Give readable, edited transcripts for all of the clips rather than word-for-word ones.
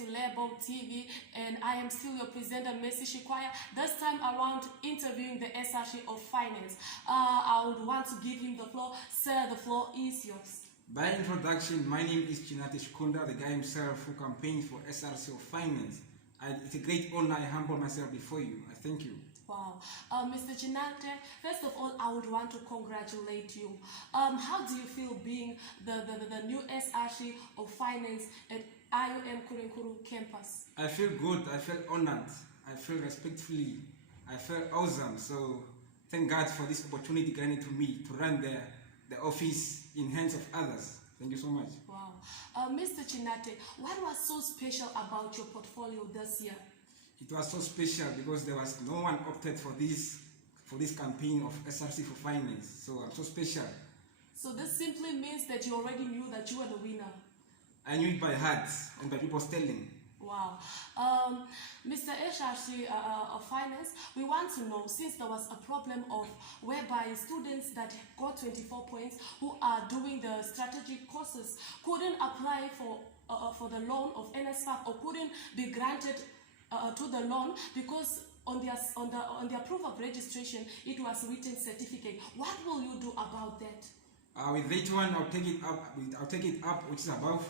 to Lebo TV, and I am still your presenter, Messi Shikwaya. This time around, interviewing the SRS of Finance. I would want to give him the floor. Sir, the floor is yours. By introduction, my name is Tjinate, the guy himself who campaigned for SRS of Finance. It's a great honor. I humble myself before you. I thank you. Wow. Mr. Tjinate, first of all, I would want to congratulate you. How do you feel being the new SRS of Finance at Nkurenkuru campus? I feel good. I feel honored. I feel respectfully. I feel awesome. So thank God for this opportunity granted to me to run the office in hands of others. Thank you so much. Wow. Mr. Tjinate, what was so special about your portfolio this year? It was so special because there was no one opted for this campaign of SRS for Finance. So I'm so special. So this simply means that you already knew that you were the winner. I knew it by heart and by people's telling. Wow. Mr. SRS of Finance, we want to know, since there was a problem of whereby students that got 24 points who are doing the strategic courses couldn't apply for the loan of NSFAF or couldn't be granted to the loan because on their proof of registration it was written certificate. What will you do about that? With that one, I'll take it up, which is above.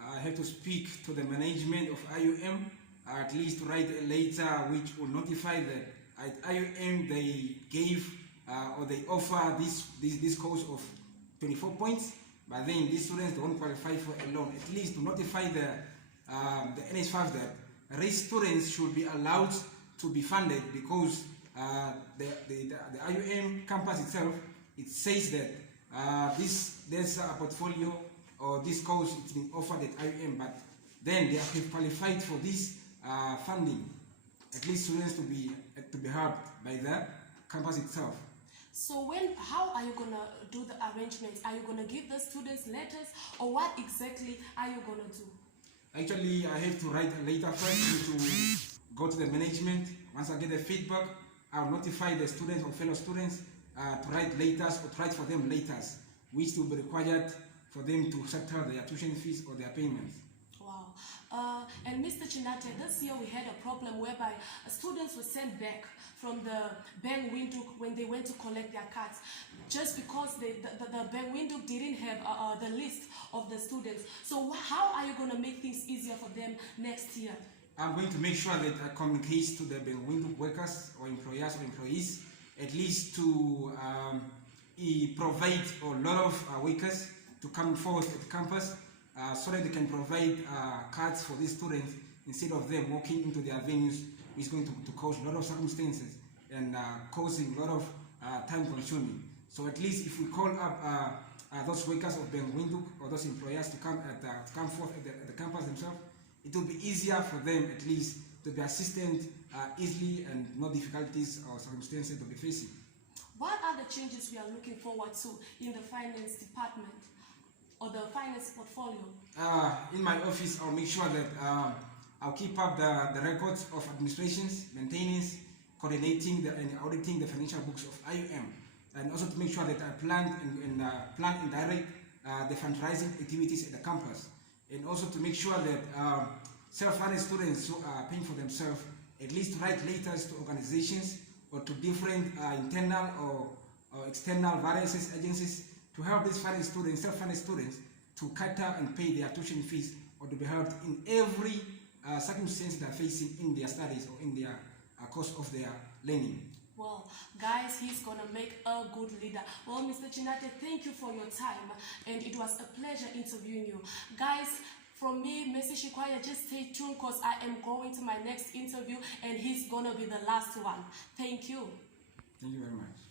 I have to speak to the management of IUM, at least write a letter which will notify that at IUM they gave or they offer this course of 24 points, but then these students don't qualify for a loan. At least to notify the NSFAF that race students should be allowed to be funded because the IUM campus itself, it says that there's a portfolio or this course it's been offered at IUM, but then they have qualified for this funding. At least students to be helped by the campus itself. So how are you gonna do the arrangements? Are you gonna give the students letters, or what exactly are you gonna do? Actually, I have to write a letter first to go to the management. Once I get the feedback, I'll notify the students or fellow students to write letters or to write for them letters, which will be required for them to settle their tuition fees or their payments. Wow. And Mr. Tjinate, this year we had a problem whereby students were sent back from the bank window when they went to collect their cards, just because the bank window didn't have the list of the students. So how are you going to make things easier for them next year? I'm going to make sure that I communicate to the bank window workers or employers or employees, at least to provide a lot of workers to come forward at the campus so that they can provide cards for these students instead of them walking into their venues, which is going to cause a lot of circumstances and causing a lot of time consuming. So at least if we call up those workers of Benwinduk or those employers to come forth at the campus themselves, it will be easier for them at least to be assisted easily and no difficulties or circumstances to be facing. What are the changes we are looking forward to in the finance department or the finance portfolio? In my office, I'll make sure that I'll keep up the records of administrations, maintenance, coordinating and auditing the financial books of IUM, and also to make sure that I plan and direct the fundraising activities at the campus, and also to make sure that self-funded students who are paying for themselves at least write letters to organizations or to different internal or external various agencies to help these funded students, self-funded students, to cater and pay their tuition fees or to be helped in every circumstance they are facing in their studies or in their course of their learning. Well, guys, he's gonna make a good leader. Well, Mr. Tjinate, thank you for your time, and it was a pleasure interviewing you. Guys, from me, Messi Shikwaya, just stay tuned because I am going to my next interview and he's gonna be the last one. Thank you. Thank you very much.